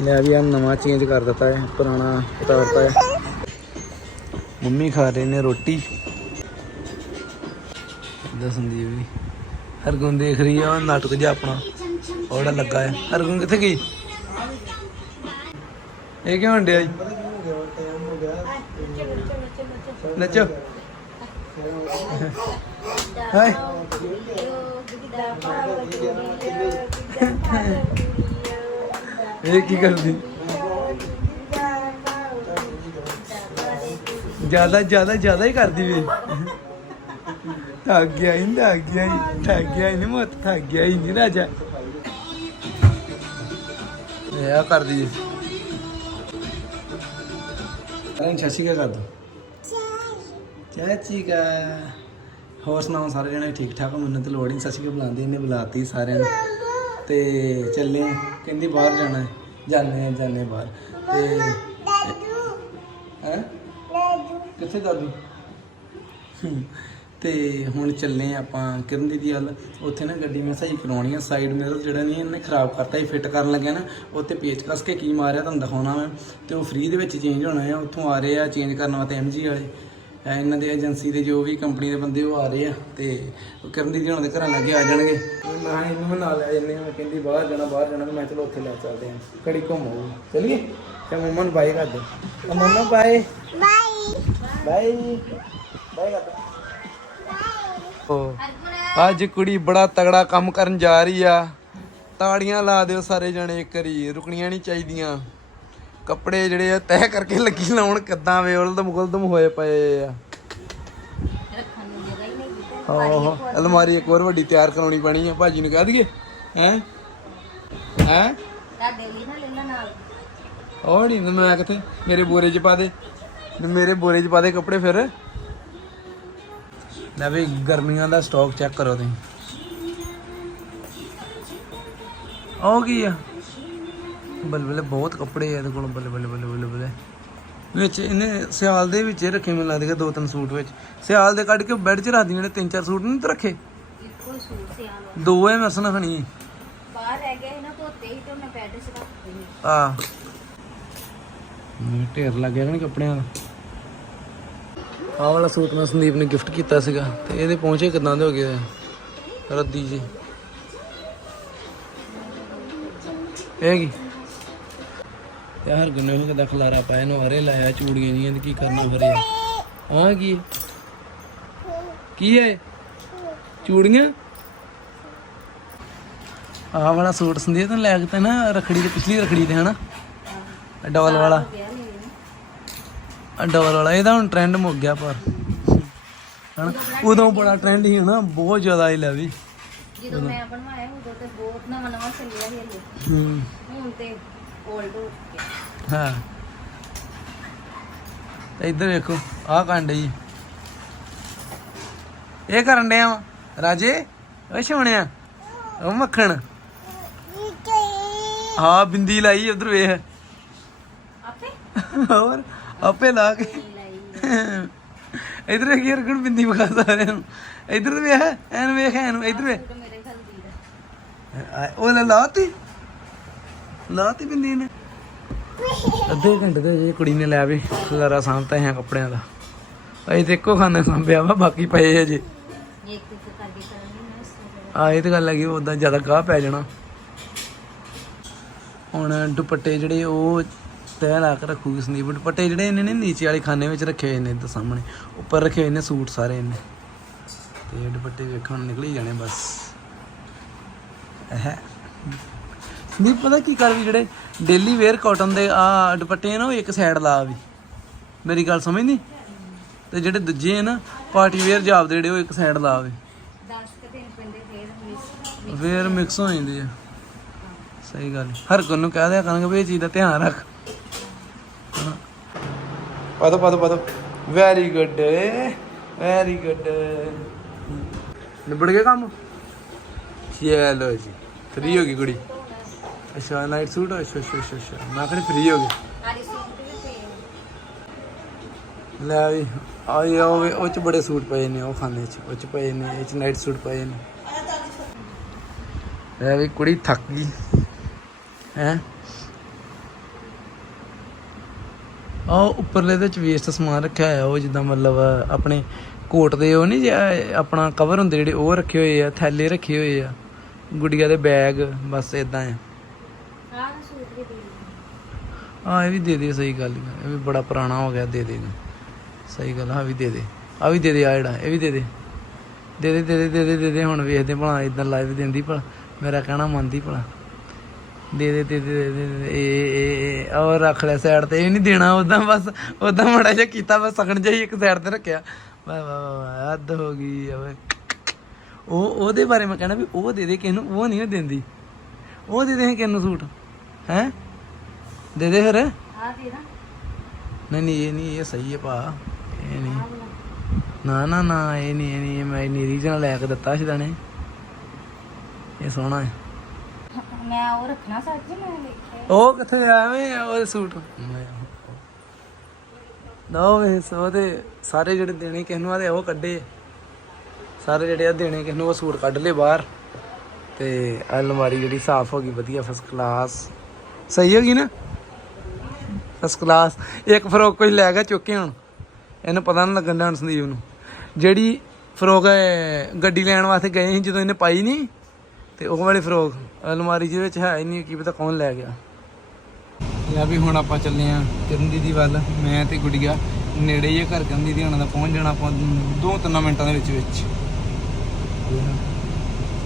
ਲੈ ਵੀ ਆ ਨਵਾਂ ਚੇਂਜ ਕਰ ਦਿੱਤਾ ਹੈ, ਪੁਰਾਣਾ ਉਤਾਰਤਾ ਹੈ। ਮੰਮੀ ਖਾ ਰਹੇ ਨੇ ਰੋਟੀ। ਇਦਾਂ ਸੰਦੀਪ ਵੀ ਹਰਗੁਣ ਦੇਖ ਰਹੀ ਆ ਉਹ ਨਾਟਕ ਜਿਹਾ ਆਪਣਾ। ਉਹ ਲੱਗਾ ਹੈ। ਹਰਗੁਣ ਕਿੱਥੇ ਗਈ? ਇਹ ਕਿਉਂ ਹੰਡਿਆ ਜੀ? ਨੱਚੋ ਹਾਏ। ਇਹ ਕੀ ਕਰਦੀ? ਜ਼ਿਆਦਾ ਜ਼ਿਆਦਾ ਜ਼ਿਆਦਾ ਹੀ ਕਰਦੀ ਵੇ। ਥੱਕ ਗਿਆ ਹੀ, ਥੱਕ ਗਿਆ ਹੀ, ਥੱਕ ਗਿਆ ਹੀ ਮਤ, ਥੱਕ ਗਿਆ ਹੀ ਨਹੀਂ ਰਾਜਾ। ਇਹ ਆ ਕਰਦੀ ਜੀ। ਚਾਚੀ ਕਾ ਕਰ ਚਾਚੀ ਕਾ। ਹੋਰ ਸੁਣਾਓ, ਸਾਰੇ ਜਣੇ ਠੀਕ ਠਾਕ ਹੋ? ਮੈਨੂੰ ਤੇ ਲੋੜ ਨਹੀਂ ਚਾਚੀ ਕਾ ਬੁਲਾਉਂਦੇ, ਇਹਨੇ ਬੁਲਾਤੀ ਸਾਰਿਆਂ ਨੂੰ। ਤੇ ਚੱਲੇ ਆਂ। ਕਹਿੰਦੀ ਬਾਹਰ ਜਾਣਾ ਹੈ। ਜਾਣੇ ਆ ਜਾਣੇ ਬਾਹਰ। ਤੇ ਹੈ? ਕਿੱਥੇ ਦਾਦੂ? ਹਮ, ਤੇ ਹੁਣ ਚੱਲੇ ਆਂ ਆਪਾਂ ਕਿਰਨ ਦੀ ਵੱਲ। ਉੱਥੇ ਨਾ ਗੱਡੀ ਮੈਂ ਸਹੀ ਕਰਾਉਣੀ ਆ। ਸਾਈਡ ਮਿਰਰ ਜਿਹੜਾ ਨਹੀਂ ਇਹਨੇ ਖਰਾਬ ਕਰਤਾ ਹੀ ਫਿੱਟ ਕਰਨ ਲੱਗਿਆ ਨਾ। ਉੱਥੇ ਪੇਚ ਕਸ ਕੇ ਕੀ ਮਾਰਿਆ ਤੁਹਾਨੂੰ ਦਿਖਾਉਣਾ ਮੈਂ। ਤੇ ਉਹ ਫ੍ਰੀ ਦੇ ਵਿੱਚ ਚੇਂਜ ਹੋਣਾ ਆ। ਉੱਥੋਂ ਆ ਰਹੇ ਆ ਚੇਂਜ ਕਰਨ ਵਾਸਤੇ ਐਮਜੀ ਵਾਲੇ। ਇਹ ਇਹਨਾਂ ਦੇ ਏਜੰਸੀ ਦੇ ਜੋ ਵੀ ਕੰਪਨੀ ਦੇ ਬੰਦੇ ਉਹ ਆ ਰਹੇ ਆ ਤੇ ਉਹ ਕਿਰਨ ਦੀਦੀ ਉਹਨਾਂ ਦੇ ਘਰਾਂ ਲੱਗੇ ਆ ਜਾਣਗੇ। ਮੈਂ ਇਹਨੂੰ ਵੀ ਨਾਲ ਲੈ ਜੰਨੇ ਆ। ਕਹਿੰਦੀ ਬਾਹਰ ਜਾਣਾ ਬਾਹਰ ਜਾਣਾ। ਤੇ ਮੈਂ ਚਲੋ ਉੱਥੇ ਲੈ ਚੱਲਦੇ ਆ। ਘੜੀ ਘੁੰਮੋ ਚਲੀਏ? ਤੇ ਮੰਮਾ ਨੂੰ ਬਾਏ ਕਰ ਦੇ। ਮੰਮਾ ਬਾਏ ਬਾਏ ਬਾਏ ਕਰ ਦੇ। ਅੱਜ ਕੁੜੀ ਬੜਾ ਤਗੜਾ ਕੰਮ ਕਰਨ ਜਾ ਰਹੀ ਆ। ਤਾੜੀਆਂ ਲਾ ਦਿਓ ਸਾਰੇ ਜਣੇ ਇੱਕ ਵਾਰੀ ਰੁਕਣੀਆਂ ਨਹੀਂ ਚਾਹੀਦੀਆਂ। ਕੱਪੜੇ ਜਿਹੜੇ ਆ ਤੈਅ ਕਰਕੇ ਲੱਗੀ ਲਾਉਣ ਕਿੱਦਾਂ ਵੇ ਉਲਦਮ ਗੁਲਦਮ ਹੋਏ ਪਏ ਆ। ਆਹੋ ਅਲਮਾਰੀ ਇੱਕ ਹੋਰ ਵੱਡੀ ਤਿਆਰ ਕਰਾਉਣੀ ਪੈਣੀ ਆ। ਭਾਜੀ ਨੂੰ ਕਹਿ ਦਈਏ ਹੈ? ਹੈ? ਤੁਹਾਡੇ ਲਈ ਨਾ ਲੈ ਲਾ ਨਾਲ। ਉਹ ਨਹੀਂ ਮੈਂ ਕਿੱਥੇ? ਮੇਰੇ ਬੋਰੇ 'ਚ ਪਾ ਦੇ। ਮੇਰੇ ਬੋਰੇ 'ਚ ਪਾ ਦੇ ਕੱਪੜੇ ਫਿਰ। ਲੈ ਵੀ ਗਰਮੀਆਂ ਦਾ ਸਟਾਕ ਚੈੱਕ ਕਰੋ ਤੁਸੀਂ। ਉਹ ਕੀ ਆ? ਬੱਲੇ ਬੱਲੇ ਬਹੁਤ ਕੱਪੜੇ ਆ ਇਹਦੇ ਕੋਲ ਬੱਲੇ ਬੱਲੇ ਬੱਲੇ ਬੱਲੇ ਬੱਲੇ ਵਿੱਚ ਇਹਨੇ ਸਿਆਲ ਦੇ ਵਿੱਚ ਰੱਖੇ ਮੈਨੂੰ ਲੱਗਦਾ ਦੋ ਤਿੰਨ ਸੂਟ ਵਿੱਚ। ਸਿਆਲ ਦੇ ਕੱਢ ਕੇ ਬੈੱਡ 'ਚ ਰੱਖ ਨੇ ਤਿੰਨ ਚਾਰ ਸੂਟ ਨਹੀਂ ਤੇ ਰੱਖੇ। ਇੱਕੋ ਸੂਟ ਸਿਆ ਲਓ ਦੋ ਐ ਮੈਂ ਸੁਣਾ ਖਣੀ ਬਾਹਰ ਰਹਿ ਗਏ ਸੀ ਨਾ ਧੋਤੇ ਹੀ ਤੇ ਮੈਂ ਬੈੱਡ 'ਚ ਰੱਖ ਦਿੱਤੇ ਆ ਮੇਰੇ ਢੇਰ ਲੱਗ ਗਿਆ ਨਾ ਕੱਪੜਿਆਂ ਦਾ। ਆਹ ਵਾਲਾ ਸੂਟ ਮੈਂ ਸੰਦੀਪ ਨੇ ਗਿਫਟ ਕੀਤਾ ਸੀਗਾ ਤੇ ਇਹਦੇ ਪਹੁੰਚੇ ਕਿਦਾਂ ਦੇ ਹੋ ਗਏ? ਰੱਦੀ ਜੀ। ਇਹ ਕੀ? ਯਾਰ ਗੁੰਨੇ ਨੂੰ ਕਿਦਾਂ ਖਲਾਰਾ ਪਾਇਆ ਨੂੰ ਹਰੇ ਲਾਇਆ ਚੂੜੀਆਂ ਜੀਆਂ ਤੇ ਕੀ ਕਰਨਾ ਇਹ ਆ ਕੀ ਹੈ? ਕੀ ਹੈ ਚੂੜੀਆਂ? ਆਹ ਵਾਲਾ ਸੂਟ ਸੰਦੀਪ ਤੈਨੂੰ ਲੈ ਕੇ ਤੇ ਨਾ ਰਖੜੀ ਤੇ ਪਿਛਲੀ ਰਖੜੀ ਤੇ ਹਨਾ? ਡਬਲ ਵਾਲਾ। ਡਬਲ ਵਾਲਾ ਇਹਦਾ ਹੁਣ ਟ੍ਰੈਂਡ ਮੁੱਕ ਗਿਆ ਪਰ। ਹਨਾ? ਉਦੋਂ ਬੜਾ ਟ੍ਰੈਂਡ ਸੀ ਹਨਾ ਬਹੁਤ ਜ਼ਿਆਦਾ ਹੀ ਲੈ ਵੀ। ਜਦੋਂ ਮੈਂ ਬਣਵਾਇਆ ਉਦੋਂ ਤੇ ਬਹੁਤ ਨਵਾਂ ਨਵਾਂ ਚੱਲਿਆ ਸੀ ਹਲੇ। ਹੂੰ। ਹੁਣ ਤੇ ਹੋ ਚੁੱਕਿਆ ਹਾਂ। ਤੇ ਇੱਧਰ ਵੇਖੋ ਆਹ ਕਾਂਡੇ ਜੀ। ਇਹ ਕਰਨ ਡਿਆ ਵਾਂ। ਰਾਜੇ? ਓ ਸੋਹਣਿਆ ਉਹ ਮੱਖਣ। ਹਾਂ ਬਿੰਦੀ ਲਾਈ ਉਧਰ ਵੇਖ। ਆਪੇ? ਹੋਰ ਆਪੇ ਲਾ ਕੇ। ਲਾਈ ਇਧਰ ਵੇਖ ਯਾਰ ਬਿੰਦੀ ਵਿਖਾ ਸਾਰਿਆਂ ਨੂੰ। ਇਧਰ ਵੇਖ ਐਨ ਵੇਖ ਐਨ ਇਧਰ ਵੇਖ। ਮੇਰੇ ਦਾ ਉਹ ਲੈ ਲਾਤੀ ਲਾਤੀ ਬਿੰਦੀ ਨੇ ਅੱਧੇ ਘੰਟੇ ਦੇ ਜੇ ਕੁੜੀ ਨੇ ਲੈ ਵੀ ਖਲਾਰਾ ਸਾਂਭਤਾ ਹੈ ਕੱਪੜਿਆਂ ਦਾ। ਅਜੇ ਤੇ ਇੱਕੋ ਖਾਨਾ ਸਾਂਭਿਆ ਵਾ, ਬਾਕੀ ਪਏ ਅਜੇ ਆ ਇਹ ਤੇ ਗੱਲ ਹੈਗੀ ਉਦਾਂ ਜ਼ਿਆਦਾ ਗਾਹ ਪੈ ਜਾਣਾ। ਹੁਣ ਦੁਪੱਟੇ ਜਿਹੜੇ ਉਹ ਤੈਅ ਲਾ ਕੇ ਰੱਖੂਗੀ ਸੰਦੀਪ। ਦੁਪੱਟੇ ਜਿਹੜੇ ਇਹਨੇ ਨੇ ਨੀਚੇ ਵਾਲੇ ਖਾਨੇ ਵਿੱਚ ਰੱਖੇ ਹੋਏ ਨੇ ਇੱਧਰ ਸਾਹਮਣੇ। ਉੱਪਰ ਰੱਖੇ ਹੋਏ ਨੇ ਸੂਟ ਸਾਰੇ ਇਹਨੇ। ਤੇ ਦੁਪੱਟੇ ਵੇਖਣ ਨਿਕਲੀ ਜਾਣੇ ਬਸ। ਇਹ ਸੰਦੀਪ ਪਤਾ ਕੀ ਕਰ ਵੀ ਜਿਹੜੇ ਡੇਲੀ ਵੇਅਰ ਕਾਟਨ ਦੇ ਆ ਦੁਪੱਟੇ ਨਾ ਉਹ ਇੱਕ ਸਾਈਡ ਲਾ ਵੀ। ਮੇਰੀ ਗੱਲ ਸਮਝਦੀ? ਤੇ ਜਿਹੜੇ ਦੂਜੇ ਨਾ ਪਾਰਟੀ ਵੇਅਰ ਜਾਬ ਦੇ ਜਿਹੜੇ ਉਹ ਇੱਕ ਸਾਈਡ ਲਾ ਵੀ। 10 ਕ ਦਿਨ ਪੈਂਦੇ ਫੇਰ ਮਿਸ ਫੇਰ ਮਿਕਸ ਹੋ ਜਾਂਦੇ ਆ। ਸਹੀ ਗੱਲ ਹਰ ਕੋਈ ਨੂੰ ਕਹਿ ਦਿਆ ਕਰਾਂਗੇ ਵੀ ਇਹ ਚੀਜ਼ ਦਾ ਧਿਆਨ ਰੱਖ। ਪਦੋ ਪਦੋ ਪਦੋ। ਵੈਰੀ ਗੁੱਡ ਵੈਰੀ ਗੁੱਡ ਨਿਬੜ ਗਿਆ ਕੰਮ? ਚਲੋ ਜੀ। ਫ੍ਰੀ ਹੋ ਗਈ ਕੁੜੀ। ਅੱਛਾ ਨਾਈਟ ਸੂਟ ਅੱਛਾ ਅੱਛਾ ਅੱਛਾ ਅੱਛਾ। ਮੈਂ ਕਿਹਾ ਫ੍ਰੀ ਹੋ ਆਰੀ ਸੂਟ ਵੀ ਪਏ। ਲੈ ਵੀ ਆ ਇਹ ਉਹ ਉਹ ਚ ਬੜੇ ਸੂਟ ਪਏ ਨੇ ਉਹ ਖਾਨੇ ਚ ਉਹ ਚ ਪਏ ਨੇ ਇਹ ਚ ਨਾਈਟ ਸੂਟ ਪਏ ਨੇ। ਲੈ ਵੀ ਕੁੜੀ ਥੱਕ ਗਈ। ਹੈ? ਆ ਉੱਪਰਲੇ ਦੇ ਵਿੱਚ ਵੇਸਟ ਸਮਾਨ ਰੱਖਿਆ ਹੋਇਆ ਉਹ ਜਿੱਦਾਂ ਮਤਲਬ ਆਪਣੇ ਕੋਟ ਦੇ ਉਹ ਨਹੀਂ ਆਪਣਾ ਕਵਰ ਹੁੰਦੇ ਜਿਹੜੇ ਉਹ ਰੱਖੇ ਹੋਏ ਆ ਥੈਲੇ ਰੱਖੇ ਹੋਏ ਆ ਗੁੜੀਆ ਦੇ ਬੈਗ ਬਸ ਇਦਾਂ ਆ। ਦਿਓ। ਇਹ ਵੀ ਦੇ ਦੇ ਸਹੀ ਗੱਲ ਹੈ ਇਹ ਵੀ ਬੜਾ ਪੁਰਾਣਾ ਹੋ ਗਿਆ ਦੇ ਦੇ ਸਹੀ ਗੱਲ ਆ ਵੀ ਦੇ ਦੇ ਆ ਵੀ ਦੇ ਦੇ ਆ ਜਿਹੜਾ ਇਹ ਵੀ ਦੇ ਦੇ ਦੇ ਦੇ ਦੇ ਦੇ ਦੇ ਦੇ ਦੇ ਦੇ ਹੁਣ ਵੇਖਦੇ ਭਲਾ ਇਦਾਂ ਲਾਈਵ ਦਿੰਦੀ ਭਲਾ ਮੇਰਾ ਕਹਿਣਾ ਮੰਨਦੀ ਭਲਾ ਦੇ ਦੇ ਦੇ ਦੇ ਦੇ ਦੇ ਦੇ, ਇਹ ਇਹ ਇਹ ਔਰ ਰੱਖ ਲਿਆ ਸਾਈਡ ਤੇ ਇਹ ਨਹੀਂ ਦੇਣਾ ਉਦਾਂ ਬਸ ਉਦਾਂ ਮੜਾ ਜਿਹਾ ਕੀਤਾ ਬਸ ਸਗਣ ਜਿਹਾ ਹੀ ਇੱਕ ਸਾਈਡ ਤੇ ਰੱਖਿਆ ਵਾ ਵਾਹ ਵਾਹ, ਹੱਦ ਹੋ ਗਈ ਓਏ ਉਹ ਉਹਦੇ ਬਾਰੇ ਮੈਂ ਕਹਿਣਾ ਵੀ ਉਹ ਦੇ ਦੇ ਕਿਸ ਨੂੰ ਉਹ ਨਹੀਂ ਦਿੰਦੀ ਉਹ ਦੇ ਦੇ ਕਿਸ ਨੂੰ ਸੂਟ ਹੈ ਦੇ दे ਨਹੀਂ नहीं नहीं ये नहीं ये सही है भा ये नहीं ना ना ना ये नहीं ये नहीं मैं नीरी जना लैके दिता सीधा ने ਇਹ ਸੋਹਣਾ ਹੈ। ਮੈਂ ਉਹ ਰੱਖਣਾ ਸੱਚ ਮੈਂ ਵੇਖਿਆ ਉਹ ਕਿੱਥੇ ਐਵੇਂ ਉਹ ਸੂਟ। ਨਾ ਵੇ ਸੋ ਤੇ ਸਾਰੇ ਜਿਹੜੇ ਦੇਣੇ ਕਿਸ ਨੂੰ ਆਦੇ ਉਹ ਕੱਢੇ। ਸਾਰੇ ਜਿਹੜੇ ਆ ਦੇਣੇ ਕਿਸ ਨੂੰ ਉਹ ਸੂਟ ਕੱਢ ਲਏ ਬਾਹਰ। ਤੇ ਅਲਮਾਰੀ ਜਿਹੜੀ ਸਾਫ਼ ਹੋ ਗਈ ਵਧੀਆ ਫਸਟ ਕਲਾਸ ਸਹੀ ਹੋ ਗਈ ਨਾ? ਫਸਟ ਕਲਾਸ ਇੱਕ ਫਰੋਕ ਕੋਈ ਲੈ ਗਿਆ ਚੁੱਕ ਹੁਣ। ਇਹਨੂੰ ਪਤਾ ਨਹੀਂ ਲੱਗਣ ਡਿਆ ਸੰਦੀਪ ਨੂੰ। ਜਿਹੜੀ ਫਰੋਕ ਇਹ ਗੱਡੀ ਲੈਣ ਵਾਸਤੇ ਗਏ ਸੀ ਜਦੋਂ ਇਹਨੇ ਪਾਈ ਨਹੀਂ ਤੇ ਉਹ ਵਾਲੀ ਫਰੋਕ ਅਲਮਾਰੀ ਜਿਹਦੇ ਵਿੱਚ ਹੈ ਹੀ ਨਹੀਂ ਕੀ ਪਤਾ ਕੌਣ ਲੈ ਗਿਆ। ਯਾ ਵੀ ਹੁਣ ਆਪਾਂ ਚੱਲੇ ਆ ਕਿਰਨ ਦੀਦੀ ਵੱਲ, ਮੈਂ ਤੇ ਗੁੜੀਆ ਨੇੜੇ ਹੀ ਘਰ ਕਰਨ ਦੀਦੀ ਹੁਣਾਂ ਦਾ ਪਹੁੰਚ ਜਾਣਾ ਆਪਾਂ ਦੋ ਤਿੰਨ ਮਿੰਟਾਂ ਦੇ ਵਿੱਚ ਵਿੱਚ।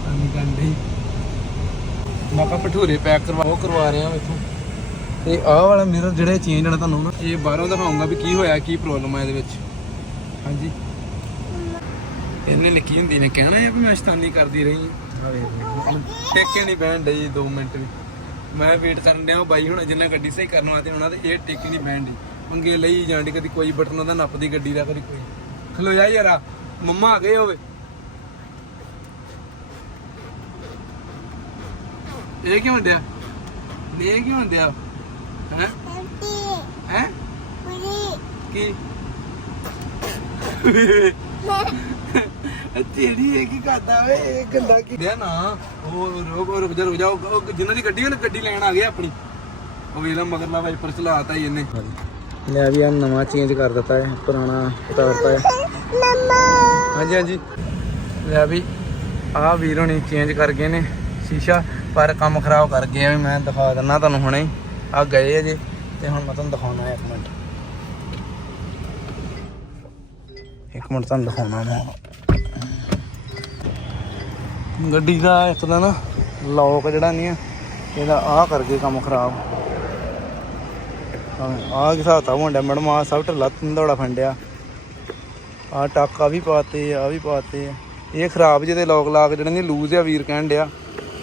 ਆਮੀ ਗੰਡੇ ਮੈਂ ਆਪਾਂ ਭਟੂਰੇ ਪੈਕ ਕਰਵਾ, ਉਹ ਕਰਵਾ ਰਹੇ ਆ ਇੱਥੋਂ। ਤੇ ਆਹ ਵਾਲਾ ਮਿਰਰ ਜਿਹੜਾ ਚੇਂਜ ਹੋਣਾ ਤੁਹਾਨੂੰ ਨਾ, ਇਹ ਬਾਹਰੋਂ ਦਿਖਾਉਂਗਾ ਵੀ ਕੀ ਹੋਇਆ, ਕੀ ਪ੍ਰੋਬਲਮ ਆ ਇਹਦੇ ਵਿੱਚ। ਹਾਂਜੀ। ਇਹਨੇ ਲਿਖੀ ਹੁੰਦੀ ਨੇ, ਕਹਿਣਾ ਹੈ ਵੀ ਮੈਂ ਸ਼ੈਤਾਨੀ ਕਰਦੀ ਰਹੀ ਟੇਕੇ ਨਹੀਂ ਬਹਿਣ ਡਈ 2 ਮਿੰਟ ਵੀ। ਮੈਂ ਵੇਟ ਕਰਨ ਡਿਆ ਬਾਈ ਹੁਣ ਜਿੰਨਾ ਗੱਡੀ ਸਹੀ ਕਰਨ ਵਾਸਤੇ ਉਹਨਾਂ ਤੇ ਇਹ ਟੇਕੀ ਨਹੀਂ ਬਹਿਣ ਡਈ। ਪੰਗੇ ਲਈ ਜਾਂਦੀ, ਕਦੀ ਕੋਈ ਬਟਨ ਉਹਦਾ ਨੱਪਦੀ ਗੱਡੀ ਦਾ, ਕਦੀ ਕੋਈ। ਖਲੋ ਜਾ ਯਾਰਾ, ਮੰਮਾ ਆ ਗਏ ਹੋਵੇ। ਇਹ ਕਿਉਂ ਹੁੰਦਿਆ ਇਹ ਕਿਉਂ ਹੁੰਦਿਆ ਹੈ? ਹੈ? ਕੀ? ਤੇਰੀ ਇਹ ਕੀ ਕਰਦਾ ਵੇ? ਇਹ ਗੱਲਾਂ ਕੀ? ਦੇ ਨਾ ਉਹ ਰੁਕ ਰੁਕ ਜਾ ਰੁਕ ਜਾ। ਉਹ ਉਹ ਜਿਨ੍ਹਾਂ ਦੀ ਗੱਡੀ ਉਹਨੇ ਗੱਡੀ ਲੈਣ ਆ ਗਏ ਆਪਣੀ। ਉਹ ਵੇਲਾ ਮਗਰਲਾ ਵਾਈਪਰ ਚਲਾਤਾ ਹੀ ਇਹਨੇ। ਲੈ ਵੀ ਆ ਨਵਾਂ ਚੇਂਜ ਕਰ ਦਿੱਤਾ ਹੈ ਪੁਰਾਣਾ ਉਤਾਰਤਾ ਹੈ ਹਾਂਜੀ ਹਾਂਜੀ। ਲੈ ਵੀ ਆ ਵੀਰ ਹੋਣੀ ਚੇਂਜ ਕਰ ਗਏ ਨੇ ਸ਼ੀਸ਼ਾ ਪਰ ਕੰਮ ਖਰਾਬ ਕਰ ਗਏ ਆ ਮੈਂ ਦਿਖਾ ਦਿੰਦਾ ਤੁਹਾਨੂੰ ਹੁਣੇ। ਆ ਗਏ ਆ ਜੇ, ਤੇ ਹੁਣ ਮੈਂ ਤੁਹਾਨੂੰ ਦਿਖਾਉਣਾ ਹੈ ਇੱਕ ਮਿੰਟ। ਇੱਕ ਮਿੰਟ ਤੁਹਾਨੂੰ ਦਿਖਾਉਣਾ ਮੈਂ ਗੱਡੀ ਦਾ ਇੱਕ ਦਾ ਨਾ ਲੌਕ ਜਿਹੜਾ ਨਹੀਂ ਆ, ਇਹਦਾ ਆਹ ਕਰਕੇ ਕੰਮ ਖਰਾਬ। ਆਹ ਕੀ ਹਿਸਾਬ ਕਿਤਾਬ ਮੈਡਮ ਆ ਸਭ ਢਿੱਲਾ ਦੌੜਾ ਫੰਡਿਆ। ਆ ਟਾਕਾ ਵੀ ਪਾਤੇ ਆ ਵੀ ਪਾਤੇ। ਆ ਇਹ ਖਰਾਬ ਜਿਹਦੇ ਲੋਕ ਲਾਕ ਜਿਹੜੇ ਨੇ ਲੂਜ਼ ਆ ਵੀਰ ਕਹਿਣ ਡਿਆ।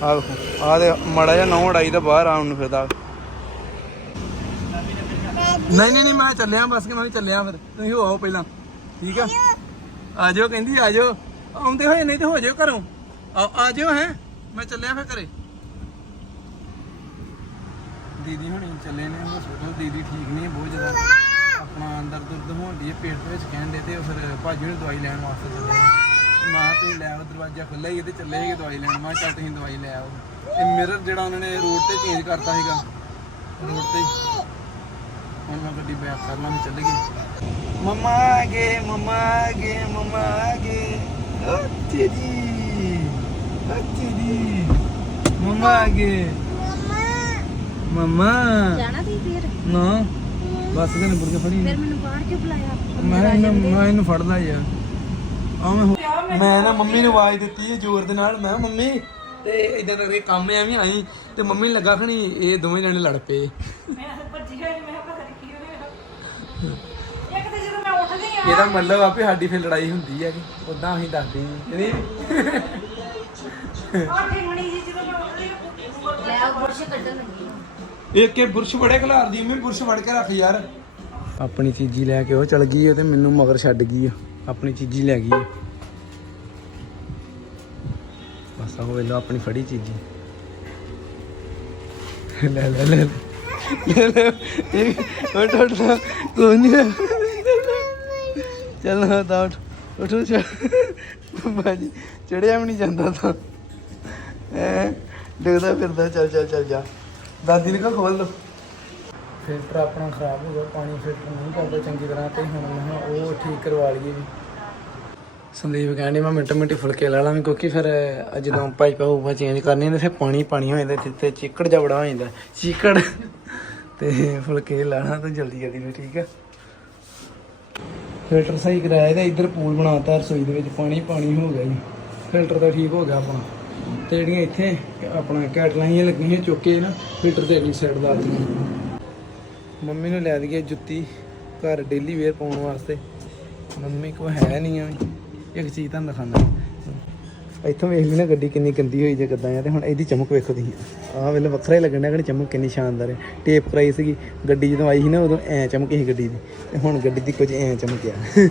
ਆ ਵੇਖੋ ਆ ਤੇ ਮੜਾ ਜਿਹਾ ਨੌ ਉਡਾਈ ਦਾ ਬਾਹਰ ਆਉਣ ਨੂੰ ਫਿਰਦਾ। ਨਹੀਂ ਨਹੀਂ ਨਹੀਂ, ਮੈਂ ਚੱਲਿਆ, ਬਸ ਕਿ ਮੈਂ ਵੀ ਚੱਲਿਆ ਫਿਰ। ਤੁਸੀਂ ਹੋ ਆਓ ਪਹਿਲਾਂ। ਠੀਕ ਆ? ਆ ਜਾਓ, ਕਹਿੰਦੀ ਆ ਜਾਓ। ਆਉਂਦੇ ਹੋਏ ਨਹੀਂ ਤੇ ਹੋ ਜਾਓ ਘਰੋਂ। ਆ ਆ ਜਾਓ ਹੈ। ਮੈਂ ਚੱਲਿਆ ਫਿਰ ਘਰੇ। ਦੀਦੀ ਹੁਣੀ ਚੱਲੇ ਨੇ ਹਸਪੀਟਲ ਦੀਦੀ ਠੀਕ ਨਹੀਂ, ਬਹੁਤ ਜ਼ਿਆਦਾ ਆਪਣਾ ਅੰਦਰ ਦੁਰਦ ਹੋਣ ਦੀ ਪੇਟ ਦੇ ਵਿੱਚ ਕਹਿੰਦੇ ਤੇ ਫਿਰ ਭਾਜੀ ਨੂੰ ਦਵਾਈ ਲੈਣ ਵਾਸਤੇ ਚੱਲੇ ਨੇ। ਮਾਂ ਤੇ ਲੈ ਆਓ, ਦਰਵਾਜ਼ਾ ਖੁੱਲ੍ਹਾ ਹੀ ਤੇ ਚੱਲੇ ਸੀਗੇ ਦਵਾਈ ਲੈਣ। ਮੈਂ ਕਿਹਾ ਚੱਲ ਤੁਸੀਂ ਦਵਾਈ ਲੈ ਆਓ। ਇਹ ਮਿਰਰ ਜਿਹੜਾ ਉਹਨਾਂ ਨੇ ਰੋਡ ਤੇ ਚੇਂਜ ਕਰਤਾ ਸੀਗਾ। ਰੋਡ ਤੇ। ਹੁਣ ਮੈਂ ਗੱਡੀ ਬੈਕ ਕਰ ਲਾਂ ਚੱਲ ਗਈ ਮਮਾ ਆ ਗਏ ਮਮਾ ਆ ਗਏ ਮਮਾ ਆ ਗਏ। ਓ ਤੇਰੀ ਓ ਤੇਰੀ ਮਮਾ ਆ ਗਏ। ਮਮਾ। ਜਾਣਾ ਦੀ ਫਿਰ? ਨਾ ਬਸ ਕਿ ਨਿਬੜ ਕੇ ਫੜੀ। ਫਿਰ ਮੈਨੂੰ ਬਾਹਰ ਕਿਉਂ ਬੁਲਾਇਆ? ਮੈਂ ਇਹਨੂੰ ਮੈਂ ਇਹਨੂੰ ਫੜਦਾ ਯਾਰ ਆ। ਮੈਂ ਮੈਂ ਨਾ ਮੰਮੀ ਨੂੰ ਆਵਾਜ਼ ਦਿੱਤੀ ਹੈ ਜ਼ੋਰ ਦੇ ਨਾਲ। ਮੈਂ ਮੰਮੀ ਤੇ ਇਦਾਂ ਕਰਕੇ ਕੰਮ ਐ ਵੀ ਆਈ ਤੇ ਮੰਮੀ ਨੂੰ ਲੱਗਾ ਖਣੀ ਇਹ ਦੋਵੇਂ ਜਣੇ ਲੜ ਪਏ। ਇਹਦਾ ਮਤਲਬ ਆ ਵੀ ਸਾਡੀ ਫਿਰ ਲੜਾਈ ਹੁੰਦੀ ਹੈ ਕਿ ਉਦਾਂ ਅਸੀਂ ਦੱਸਦੇ ਨਹੀਂ ਲੈ ਉਹ ਬੁਰਸ਼ ਕੱਢਣ ਲੱਗੀ ਇੱਕ ਇਹ ਬੁਰਸ਼ ਬੜੇ ਖਿਲਾਰਦੀ ਮੈਂ ਬੁਰਸ਼ ਫੜ ਕੇ ਰੱਖ ਯਾਰ। ਆਪਣੀ ਚੀਜ਼ੀ ਲੈ ਕੇ ਉਹ ਚਲ ਗਈ ਤੇ ਮੈਨੂੰ ਮਗਰ ਛੱਡ ਗਈ ਆ। ਆਪਣੀ ਚੀਜ਼ੀ ਲੈ ਗਈ ਆ। ਬਸ ਆਹ ਵੇਲੋ ਆਪਣੀ ਫੜੀ ਚੀਜ਼ੀ। ਲੈ ਲੈ ਲੈ ਲੈ। ਲੈ ਇਹ ਉੱਠ ਕੋਈ ਨਹੀਂ ਚੱਲ ਨਾ ਤਾਂ ਉੱਠ ਉੱਠ ਬਾਜੀ ਚੜਿਆ ਵੀ ਨਹੀਂ ਜਾਂਦਾ ਤਾਂ। ਐ ਡਿੱਗਦਾ ਫਿਰਦਾ ਚੱਲ ਚੱਲ ਚੱਲ ਜਾ। ਦਾਦੀ ਨੇ ਕਹਾ ਖੋਲ ਦੋ। ਫਿਲਟਰ ਆਪਣਾ ਖਰਾਬ ਹੋ ਗਿਆ ਪਾਣੀ ਫਿਲਟਰ ਨਹੀਂ ਕਰਦਾ ਚੰਗੀ ਤਰ੍ਹਾਂ ਤੇ ਹੁਣ ਮੈਂ ਉਹ ਠੀਕ ਕਰਵਾ ਲਈਏ ਵੀ ਸੰਦੀਪ ਕਹਿੰਦੀ ਮੈਂ ਮਿੰਟ ਮਿੰਟ ਫੁਲਕੇ ਲਾ ਲਾਂ ਕਿਉਂਕਿ ਫਿਰ ਜਦੋਂ ਪਾਈਪ ਉਹ ਚੇਂਜ ਕਰਨੀ ਤੇ ਫਿਰ ਪਾਣੀ ਪਾਣੀ ਹੋ ਜਾਂਦਾ ਤੇ ਚਿੱਕੜ ਜਿਹਾ ਬੜਾ ਹੋ ਜਾਂਦਾ। ਚਿੱਕੜ। ਤੇ ਫੁਲਕੇ ਲਾਣਾ ਤਾਂ ਜਲਦੀ ਜਲਦੀ ਫਿਰ ਠੀਕ ਆ। ਫਿਲਟਰ ਸਹੀ ਕਰਾਇਆ ਤੇ ਇੱਧਰ ਪੂਲ ਬਣਾਤਾ ਰਸੋਈ ਦੇ ਵਿੱਚ, ਪਾਣੀ ਪਾਣੀ ਹੋ ਗਿਆ ਜੀ। ਫਿਲਟਰ ਤਾਂ ਠੀਕ ਹੋ ਗਿਆ ਆਪਣਾ। ਤੇ ਜਿਹੜੀਆਂ ਇੱਥੇ ਆਪਣਾ ਕੈਟਲਾਂ ਹੀ ਲੱਗੀਆਂ ਚੁੱਕ ਕੇ ਨਾ ਫਿਲਟਰ ਤੇ ਅਗਲੀ ਸਾਈਡ ਲਾ ਦਿੱਤੀਆਂ। ਮੰਮੀ ਨੂੰ ਲੈ ਦਈਏ ਜੁੱਤੀ ਘਰ ਡੇਲੀ ਵੇਅਰ ਪਾਉਣ ਵਾਸਤੇ। ਮੰਮੀ ਕੋ ਹੈ ਨਹੀਂ ਆ ਇੱਕ ਚੀਜ਼ ਤੁਹਾਨੂੰ ਦਿਖਾਉਂਦਾ। ਇੱਥੋਂ ਵੇਖ ਲਈ ਨਾ ਗੱਡੀ ਕਿੰਨੀ ਗੰਦੀ ਹੋਈ ਜੇ ਕਿੱਦਾਂ ਆ, ਤੇ ਹੁਣ ਇਹਦੀ ਚਮਕ ਵੇਖੋ ਤੁਸੀਂ। ਆਹ ਵੇਲੇ ਵੱਖਰਾ ਹੀ ਲੱਗਣ ਡਿਆ ਕਿ ਚਮਕ ਕਿੰਨੀ ਸ਼ਾਨਦਾਰ ਹੈ। ਟੇਪ ਕਰਾਈ ਸੀਗੀ, ਗੱਡੀ ਜਦੋਂ ਆਈ ਸੀ ਨਾ, ਉਦੋਂ ਐ ਚਮਕੀ ਸੀ ਗੱਡੀ ਦੀ, ਤੇ ਹੁਣ ਗੱਡੀ ਦੀ ਕੁਝ ਐ ਚਮਕਿਆ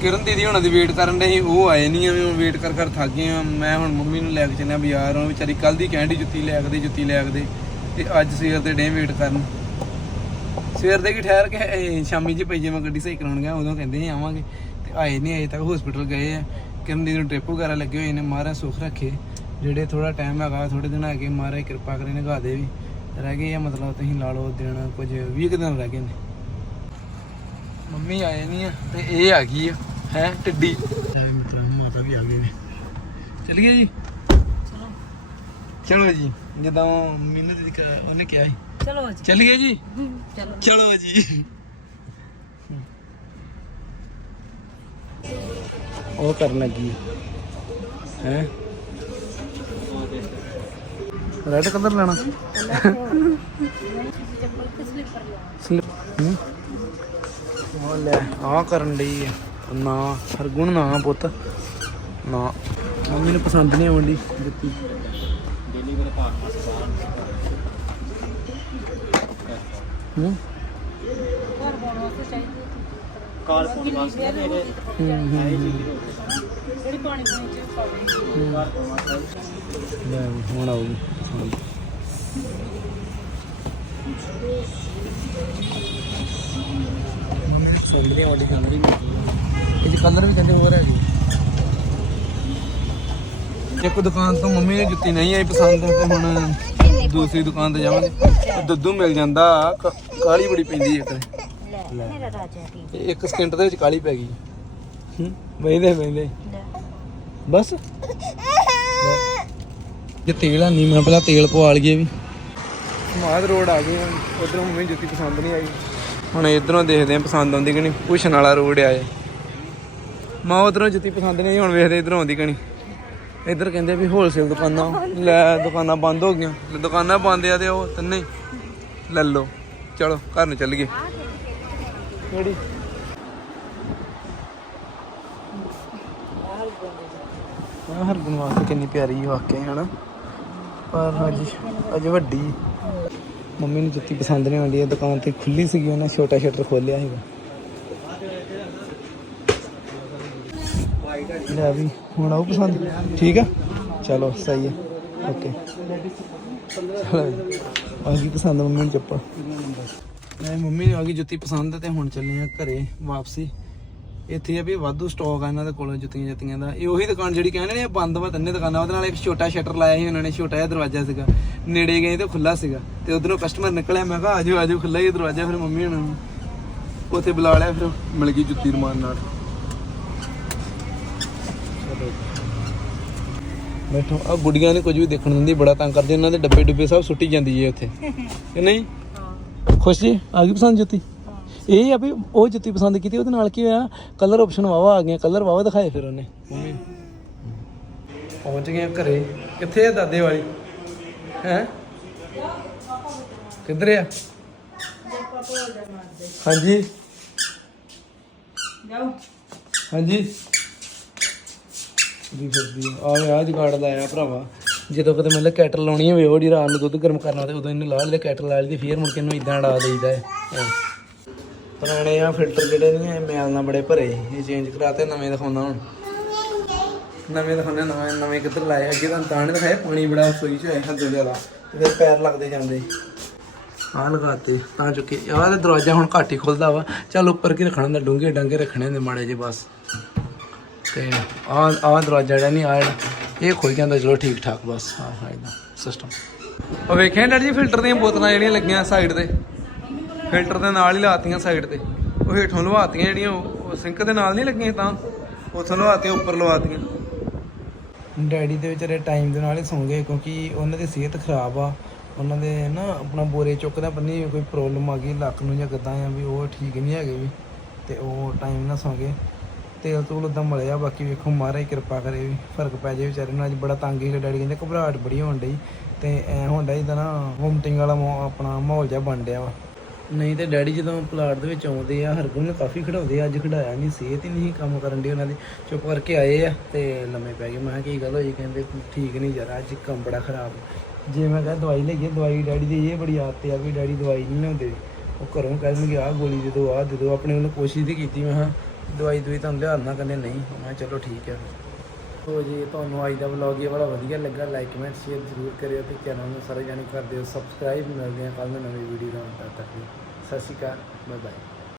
ਕਿਰਨ ਦੀਦੀ ਹੁਣਾਂ ਦੀ ਵੇਟ ਕਰਨ ਦੇ ਸੀ, ਉਹ ਆਏ ਨਹੀਂ ਐਵੇਂ ਵੇਟ ਕਰ ਕਰ ਥੱਕ ਗਿਆ ਮੈਂ ਹੁਣ ਮੰਮੀ ਨੂੰ ਲੈ ਕੇ ਚੱਲਿਆ ਬਾਜ਼ਾਰ, ਉਹ ਵਿਚਾਰੀ ਕੱਲ ਦੀ ਕਹਿੰਦੀ ਜੁੱਤੀ ਲੈ ਕੇ ਦੇ, ਜੁੱਤੀ ਲੈ ਕੇ ਦੇ, ਤੇ ਅੱਜ ਸਵੇਰ ਦੇ ਡੇ ਵੇਟ ਕਰਨ। ਸਵੇਰ ਦੇ ਕੀ ਠਹਿਰ ਕੇ ਸ਼ਾਮੀ ਜੀ ਪਈ ਜੇ ਮੈਂ ਗੱਡੀ ਸਹੀ ਕਰਾਉਣ ਗਿਆ, ਉਦੋਂ ਕਹਿੰਦੇ ਸੀ ਆਵਾਂਗੇ, ਤੇ ਆਏ ਨਹੀਂ ਅਜੇ ਤੱਕ ਹਸਪੀਟਲ ਗਏ ਆ। ਦੀਦੀ ਨੂੰ ਟ੍ਰਿਪ ਵਗੈਰਾ ਲੱਗੇ ਹੋਏ ਨੇ ਮਹਾਰਾਜ ਸੁੱਖ ਰੱਖੇ। ਜਿਹੜੇ ਥੋੜਾ ਟਾਈਮ ਹੈਗਾ ਥੋੜੇ ਦਿਨ ਹੈਗੇ ਮਹਾਰਾਜ ਕਿਰਪਾ ਕਰੇ ਨਿਗਾ ਦੇ ਵੀ। ਰਹਿ ਗਏ ਆ ਮਤਲਬ ਤੁਸੀਂ ਲਾ ਲਓ ਦਿਨ ਕੁਝ 20 ਕੁ ਦਿਨ ਰਹਿ ਗਏ ਨੇ। ਮੰਮੀ ਆਏ ਨਹੀਂ ਆ ਤੇ ਇਹ ਆ ਗਈ ਆ ਹੈ ਟਿੱਡੀ। ਮਿੱਤਰਾਂ ਮਾਤਾ ਵੀ ਆ ਗਏ ਨੇ। ਚਲਿਏ ਜੀ? ਚਲੋ। ਜੀ ਜਦੋਂ ਮੀਨਾ ਦੀ ਉਹਨੇ ਕਿਹਾ ਸੀ। ਚਲੋ ਜੀ। ਚਲਿਏ ਜੀ? ਚਲੋ। ਚਲੋ ਜੀ। ਉਹ ਕਰਨ ਲੱਗੀ। ਹੈ? ਰੈਡ ਕਲਰ ਲੈਣਾ। ਚੱਪਲ ਉਹ ਲੈ ਆ ਕਰਨ ਲਈ ਨਾ, ਹਰਗੁਣ ਨਾ ਪੁੱਤ। ਨਾ। ਮੰਮੀ ਨੂੰ ਪਸੰਦ ਨਹੀਂ ਆਉਂਦੀ ਜੁੱਤੀ। ਹੂੰ? ਘਰ ਪਾਉਣ ਵਾਸਤੇ ਕਾਰ ਫੋਨ ਵਾਸਤੇ ਮੇਰੇ ਹੂੰ, ਹੂੰ ਹੂੰ। ਜਿਹੜੀ ਪਾਣੀ ਪਾਣੀ ਚ ਪਾਵੇ ਲੈ ਵੀ, ਹੁਣ ਆਉਗੀ ਪਸੰਦ ਸੰਦਰੀ ਵਾਲੀ ਕਲਰ ਹੀ ਇਹ ਕਲਰ ਵੀ ਕਹਿੰਦੇ ਹੋਰ ਹੈਗੀ ਇੱਕ ਦੁਕਾਨ ਤੋਂ ਮੰਮੀ ਨੇ ਜੁੱਤੀ ਨਹੀਂ ਆਈ ਪਸੰਦ ਤੇ ਹੁਣ ਦੂਸਰੀ ਦੁਕਾਨ ਤੇ ਜਾਵਾਂਗੇ। ਉਹ ਦੁੱਧੂ ਮਿਲ ਜਾਂਦਾ ਕਾਲੀ ਬੜੀ ਪੈਂਦੀ ਹੈ ਕਦੇ ਲੈ ਮੇਰਾ ਰਾਜਾ ਦੀ। ਤੇ ਇੱਕ ਸਕਿੰਟ ਦੇ ਵਿੱਚ ਕਾਲੀ ਪੈ ਗਈ। ਹੂੰ ਬੈਂਦੇ ਬੈਂਦੇ ਲੈ। ਬਸ। ਜੇ ਤੇਲ ਨਹੀਂ ਮੈਂ ਪਹਿਲਾਂ ਤੇਲ ਪਵਾ ਲਈਏ ਵੀ। ਮਾਦ ਰੋਡ ਆ ਗਏ ਉਧਰੋਂ ਮੰਮੀ ਜੁੱਤੀ ਪਸੰਦ ਨਹੀਂ ਆਈ। ਹੁਣ ਇਧਰੋਂ ਦੇਖਦੇ ਆ ਪਸੰਦ ਆਉਂਦੀ ਕਿ ਨਹੀਂ। ਪੁੱਛਣ ਵਾਲਾ ਰੋਡ ਆਏ ਮਾਂ ਉਧਰੋਂ ਜੁੱਤੀ ਪਸੰਦ ਨਹੀਂ ਆਈ ਹੁਣ ਵੇਖਦੇ ਇਧਰੋਂ ਆਉਂਦੀ ਕਿ ਨਹੀਂ। ਇਧਰ ਕਹਿੰਦੇ ਵੀ ਹੋਲਸੇਲ ਦੁਕਾਨਾਂ ਲੈ ਦੁਕਾਨਾਂ ਬੰਦ ਹੋ ਗਈਆਂ। ਲੈ ਦੁਕਾਨਾਂ ਬੰਦ ਆ ਤੇ ਉਹ ਤਿੰਨੇ ਹੀ। ਲੈ ਲਓ। ਚਲੋ ਘਰ ਨੂੰ ਚੱਲੀਏ। ਕਿਹੜੀ? ਆਹ ਹਰਗੁਣ ਵਾਸਤੇ ਕਿੰਨੀ ਪਿਆਰੀ ਵਾਕਿਆ ਹੀ, ਹਨਾ? ਪਰ ਅੱਜ ਅੱਜ ਵੱਡੀ। ਮੰਮੀ ਨੂੰ ਜੁੱਤੀ ਪਸੰਦ ਨਹੀਂ ਆਉਂਦੀ ਹੈ ਦੁਕਾਨ ਤੇ ਖੁੱਲੀ ਸੀਗੀ, ਉਹਨਾਂ ਛੋਟਾ ਸ਼ਟਰ ਖੋਲਿਆ ਸੀਗਾ। ਲੈ ਵੀ, ਹੁਣ ਆਉ ਪਸੰਦ? ਠੀਕ ਆ? ਚਲੋ, ਸਹੀ ਹੈ ਓਕੇ। ਚਲੋ ਆ ਗਈ ਪਸੰਦ ਮੰਮੀ ਨੂੰ ਚੱਪਲ ਮੈਂ ਮੰਮੀ ਨੂੰ ਆ ਗਈ ਜੁੱਤੀ ਪਸੰਦ ਤੇ ਹੁਣ ਚੱਲੇ ਆ ਘਰੇ ਵਾਪਸੀ। ਇੱਥੇ ਆ ਵੀ ਵਾਧੂ ਸਟਾਕ ਆ ਇਹਨਾਂ ਦੇ ਕੋਲ ਜੁੱਤੀਆਂ ਜੁੱਤੀਆਂ ਦਾ। ਇਹ ਉਹੀ ਦੁਕਾਨ ਜਿਹੜੀ ਕਹਿੰਦੇ ਨੇ ਬੰਦ ਵਾ ਤਿੰਨੇ ਦੁਕਾਨਾਂ, ਉਹਦੇ ਨਾਲ ਇੱਕ ਛੋਟਾ ਸ਼ਟਰ ਲਾਇਆ ਸੀ ਉਹਨਾਂ ਨੇ, ਛੋਟਾ ਜਿਹਾ ਦਰਵਾਜ਼ਾ ਸੀਗਾ। ਨੇੜੇ ਗਏ ਤੇ ਖੁੱਲਾ ਸੀਗਾ ਤੇ ਉਧਰੋਂ ਕਸਟਮਰ ਨਿਕਲਿਆ, ਮੈਂ ਕਿਹਾ, ਆਜੋ ਆਜੋ ਖੁੱਲਾ ਹੀ ਦਰਵਾਜ਼ਾ। ਫਿਰ ਮੰਮੀ ਹੁਣਾਂ ਨੂੰ ਉੱਥੇ ਬੁਲਾ ਲਿਆ, ਫਿਰ ਮਿਲ ਗਈ ਜੁੱਤੀ ਰਮਾਨ ਨਾਲ। ਬੈਠੋ ਆ ਗੁੱਡੀਆਂ ਨੇ ਕੁਝ ਵੀ ਦੇਖਣ ਦਿੰਦੀ, ਬੜਾ ਤੰਗ ਕਰਦੀ ਇਹਨਾਂ ਦੇ ਡੱਬੇ ਡੁੱਬੇ ਸਭ ਸੁੱਟੀ ਜਾਂਦੀ ਹੈ ਉੱਥੇ। ਕਿ ਨਹੀਂ? ਖੁਸ਼ ਜੀ ਆ ਗਈ ਪਸੰਦ ਜੁੱਤੀ? ਇਹ ਆ ਵੀ ਉਹ ਜੁੱਤੀ ਪਸੰਦ ਕੀਤੀ ਉਹਦੇ ਨਾਲ ਕੀ ਹੋਇਆ? ਕਲਰ ਆਪਸ਼ਨ ਵਾਵਾ ਆ ਗਈਆਂ ਕਲਰ ਵਾਵਾ ਦਿਖਾਏ ਫਿਰ ਉਹਨੇ। ਮੰਮੀ। ਪਹੁੰਚ ਗਏ ਘਰੇ। ਕਿੱਥੇ ਆ ਦਾਦੇ ਵਾਲੀ? ਹੈ? ਕਿੱਧਰ ਆ? ਹਾਂਜੀ। ਜਾਓ। ਹਾਂਜੀ। ਜੀ ਫਿਰਦੀ ਆ ਆ ਆ ਜਗਾੜ ਲਾਇਆ ਭਰਾਵਾ। ਜਦੋਂ ਕਦੇ ਮਤਲਬ ਕੈਟਲ ਲਾਉਣੀ ਹੋਵੇ ਉਹਦੀ ਰਾਤ ਨੂੰ ਦੁੱਧ ਗਰਮ ਕਰਨਾ ਤੇ ਉਦੋਂ ਇਹਨੂੰ ਲਾ ਲੈ ਕੈਟਲ ਲਾ ਲਈ ਫੇਰ ਮੁੜ ਕੇ ਇਹਨੂੰ ਇਦਾਂ ਡਾ ਦੇਈਦਾ ਹੈ। ਪੁਰਾਣੇ ਆ ਫਿਲਟਰ ਜਿਹੜੇ ਨਹੀਂ ਐ ਮੈਲ ਨਾਲ ਬੜੇ ਭਰੇ, ਇਹ ਚੇਂਜ ਕਰਾਤੇ, ਨਵੇਂ ਦਿਖਾਉਂਦਾ ਹੁਣ। ਨਵੇਂ ਦਿਖਾਉਂਦੇ, ਨਵੇਂ ਨਵੇਂ ਕਿੱਧਰ ਲਾਏ, ਅੱਗੇ ਤਾਂ ਤਾਂ ਨਹੀਂ ਦਿਖਾਏ, ਪਾਣੀ ਬੜਾ ਸੋਈ ਚ ਹੋਇਆ ਹੱਦੋਂ ਜ਼ਿਆਦਾ ਫਿਰ ਪੈਰ ਲੱਗਦੇ ਜਾਂਦੇ। ਆਹ ਲਗਾਤੇ, ਤਾਂ ਚੁੱਕੇ, ਆਹ ਤੇ ਦਰਵਾਜ਼ਾ ਹੁਣ ਘੱਟ ਹੀ ਖੁੱਲਦਾ ਵਾ। ਚੱਲ ਉੱਪਰ ਕੀ ਰੱਖਣਾ ਹੁੰਦਾ, ਡੂੰਘੇ ਡੰਗੇ ਰੱਖਣੇ ਹੁੰਦੇ ਮਾੜੇ ਜਿਹੇ ਬਸ। ਤੇ ਆਹ ਆਹ ਦਰਵਾਜ਼ਾ ਜਿਹੜਾ ਨਹੀਂ ਆ ਇਹ ਖੁੱਲ ਜਾਂਦਾ ਚਲੋ ਠੀਕ ਠਾਕ ਬਸ ਹਾਂ ਹਾਂ ਇਹਦਾ ਸਿਸਟਮ ਉਹ ਵੇਖਿਆ ਡੈਡੀ ਜੀ ਫਿਲਟਰ ਦੀਆਂ ਬੋਤਲਾਂ ਜਿਹੜੀਆਂ ਲੱਗੀਆਂ ਸਾਈਡ ਤੇ? ਫਿਲਟਰ ਦੇ ਨਾਲ ਹੀ ਲਾਤੀਆਂ ਸਾਈਡ ਤੇ। ਉਹ ਹੇਠੋਂ ਲਵਾਤੀਆਂ ਜਿਹੜੀਆਂ ਉਹ ਸਿੰਕ ਦੇ ਨਾਲ ਨਹੀਂ ਲੱਗੀਆਂ ਤਾਂ? ਉੱਥੋਂ ਲਵਾਤੀਆਂ ਉੱਪਰ ਲਵਾਤੀਆਂ। ਡੈਡੀ ਦੇ ਵਿਚਾਰੇ ਟਾਈਮ ਦੇ ਨਾਲ ਹੀ ਸੌਂ ਗਏ ਕਿਉਂਕਿ ਉਹਨਾਂ ਦੀ ਸਿਹਤ ਖਰਾਬ ਆ। ਉਹਨਾਂ ਦੇ ਨਾ ਆਪਣਾ ਬੋਰੇ ਚੁੱਕਦਾ ਪੰਨੀ ਕੋਈ ਪ੍ਰੋਬਲਮ ਆ ਗਈ ਲੱਕ ਨੂੰ ਜਾਂ ਕਿੱਦਾਂ ਆ ਵੀ ਉਹ ਠੀਕ ਨਹੀਂ ਹੈਗੇ ਵੀ। ਤੇ ਉਹ ਟਾਈਮ ਨਾਲ ਸੌਂ ਗਏ। ਤੇਲ ਤੂਲ ਉਦਾਂ ਮਲਿਆ ਬਾਕੀ ਵੇਖੋ ਮਹਾਰਾਜ ਕਿਰਪਾ ਕਰੇ ਵੀ ਫ਼ਰਕ ਪੈ ਜਾਏ ਵਿਚਾਰੇ ਨੂੰ ਅੱਜ ਬੜਾ ਤੰਗ ਹੀ ਡੈਡੀ ਕਹਿੰਦੇ ਘਬਰਾਹਟ ਬੜੀ ਹੋਣ ਡਈ। ਤੇ ਐ ਹੋਣ ਡਈ ਤਾਂ ਨਾ ਵੋਮਟਿੰਗ ਵਾਲਾ ਆਪਣਾ ਮਾਹੌਲ ਜਿਹਾ ਬਣ ਡਿਆ ਵਾ। ਨਹੀਂ ਤੇ ਡੈਡੀ ਜਦੋਂ ਪਲਾਟ ਦੇ ਵਿੱਚ ਆਉਂਦੇ ਆ ਹਰਗੁਣ ਨੂੰ ਕਾਫੀ ਖੜਾਉਂਦੇ ਆ ਅੱਜ ਖੜਾਇਆ ਨਹੀਂ ਸਿਹਤ ਹੀ ਨਹੀਂ ਕੰਮ ਕਰਨ ਦੀ ਉਹਨਾਂ ਦੀ। ਚੁੱਪ ਕਰਕੇ ਆਏ ਆ ਤੇ ਲੰਮੇ ਪੈ ਗਏ ਮੈਂ ਕਿਹਾ ਕੀ ਗੱਲ ਹੋਈ ਕਹਿੰਦੇ ਠੀਕ ਨਹੀਂ ਜਰਾ ਅੱਜ ਕੰਮ ਬੜਾ ਖਰਾਬ ਜੇ ਮੈਂ ਕਿਹਾ ਦਵਾਈ ਲਈਏ ਦਵਾਈ ਡੈਡੀ ਦੀ ਇਹ ਬੜੀ ਆਦਤ ਆ ਵੀ ਡੈਡੀ ਦਵਾਈ ਨਹੀਂ ਲਿਆਉਂਦੇ। ਉਹ ਘਰੋਂ ਕਹਿਣਗੇ ਆਹ ਗੋਲੀ ਦੇ ਦਿਓ ਆਹ ਦੇ ਦਿਓ ਆਪਣੇ ਵੱਲੋਂ ਕੋਸ਼ਿਸ਼ ਹੀ ਕੀਤੀ ਮੈਂ ਕਿਹਾ ਦਵਾਈ ਦਵਾਈ ਤੁਹਾਨੂੰ ਲਿਆਉਣਾ ਕਹਿੰਦੇ ਨਹੀਂ। ਮੈਂ ਚਲੋ ਠੀਕ ਹੈ ਸੋ ਜੀ, ਤੁਹਾਨੂੰ ਅੱਜ ਦਾ ਵਲੌਗ ਇਹ ਬੜਾ ਵਧੀਆ ਲੱਗਾ ਲਾਈਕ ਕਮੈਂਟ ਸ਼ੇਅਰ ਜ਼ਰੂਰ ਕਰਿਓ ਤੇ ਚੈਨਲ ਨੂੰ ਸਾਰੇ ਜਾਣੇ ਕਰ ਦਿਓ। ਸਬਸਕ੍ਰਾਈਬ ਮਿਲਦੇ ਆ ਕੱਲ ਨੂੰ ਨਵੀਂ ਵੀਡੀਓ ਨਾਲ ਤਦ ਤੱਕ। ਸਤਿ ਸ਼੍ਰੀ ਅਕਾਲ ਬਾਏ ਬਾਏ